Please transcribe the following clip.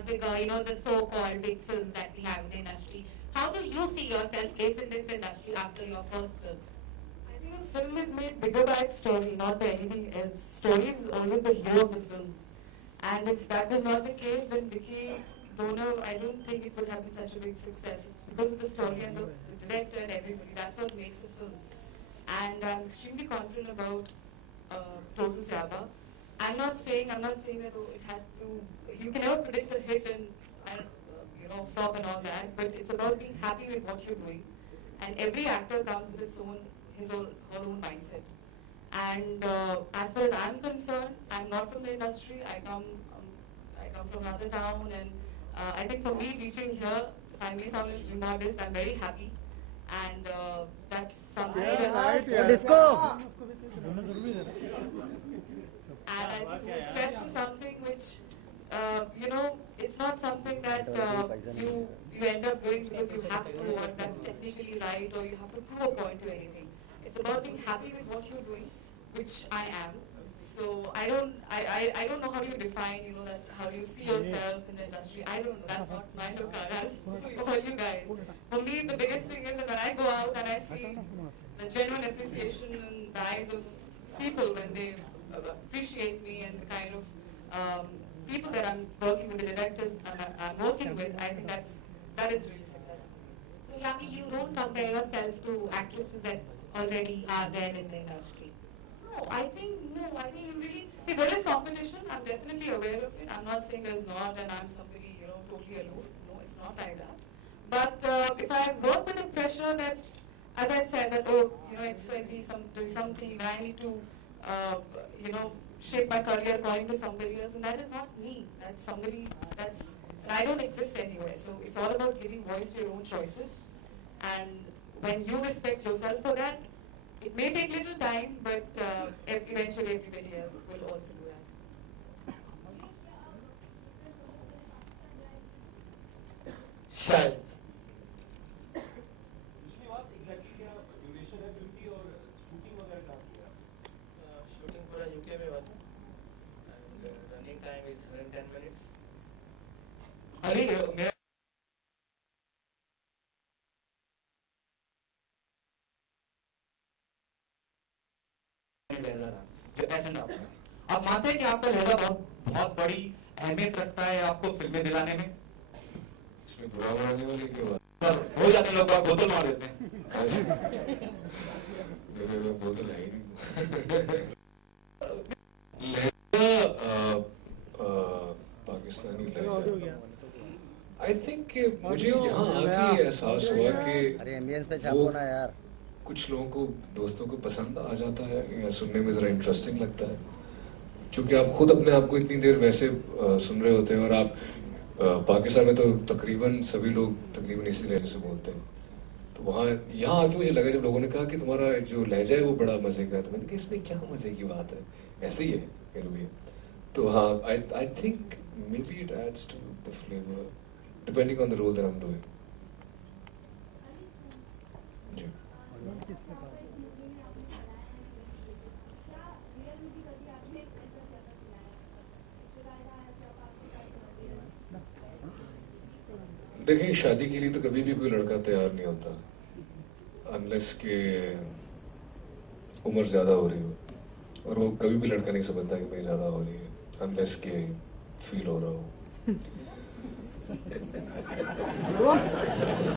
are bigger, the so-called big films that we have in the industry. How do you see yourself placed in this industry after your first film? I think a film is made bigger by its story, not by anything else. Story is always the hero of the film. And if that was not the case, then Vicky Donor, I don't think it would have been such a big success. It's because of the story and the director and everybody. That's what makes a film. And I'm extremely confident about Total Syaba. I'm not saying that it has to. You can never predict a hit and flop and all that. But it's about being happy with what you're doing. And every actor comes with his own mindset. And as far as I'm concerned, I'm not from the industry. I come from another town, and I think for me reaching here, if I may sound a little modest, I'm very happy, and that's something. Disco. And I think success is something which, it's not something that you end up doing because you have to, or that's technically right, or you have to prove a point to anything. It's about being happy with what you're doing, which I am. So I don't know how you define, that how you see yourself in the industry. I don't know. That's not my look. That's all you guys. For me, the biggest thing is that when I go out and I see the genuine appreciation in the eyes of people when they appreciate me and the kind of people that I'm working with, the directors I'm working with, I think that is really successful. So Yami, you don't compare yourself to actresses that already are there in the industry? No, I think you really see there is competition. I'm definitely aware of it. I'm not saying there's not, and I'm somebody totally aloof. No, it's not like that. But if I work with the pressure that, as I said, that XYZ doing something, I need to shape my career according to somebody else, and that is not me. That's somebody I don't exist anywhere. So it's all about giving voice to your own choices, and when you respect yourself for that, it may take little time, but eventually everybody else will also do that. शायद shooting पूरा UK में हुआ था and running time is 110 minutes. अरे मेरा जो ऐसा ना आप मानते हैं कि आपका लहजा बहुत बड़ी अहमियत रखता है आपको फिल्में दिलाने में? इसमें बुरा बनाने वाली क्या बात? सर हो जाते लोग बोतल मार देते हैं। हाँ जी, मेरे बोतल है ही नहीं। लहजा पाकिस्तानी लहजा। I think मुझे यहाँ आके एहसास हुआ कि वो कुछ लोगों को दोस्तों को पसंद आ जाता है या सुनने में जरा इंटरेस्टिंग लगता है, क्योंकि आप खुद अपने आप को इतनी देर वैसे सुन रहे होते हैं और आप पाकिस्तान में तो तकरीबन सभी लोग तकरीबन इसी लहजे से बोलते हैं। तो वहाँ यहाँ आके मुझे लगा जब लोगों ने कहा कि तुम्हारा जो लहजा है वो बड़ा मजे का है, तो मैंने कहा इसमें क्या मजे की बात है, ऐसे ही है। तो हाँ, I think maybe it adds to the flavour depending on the role that I am doing. देखिए, शादी के लिए तो कभी भी कोई लड़का तैयार नहीं होता अनलेस के उम्र ज्यादा हो रही हो, और वो कभी भी लड़का नहीं समझता कि भाई ज्यादा हो रही है अनलेस के फील हो रहा हो।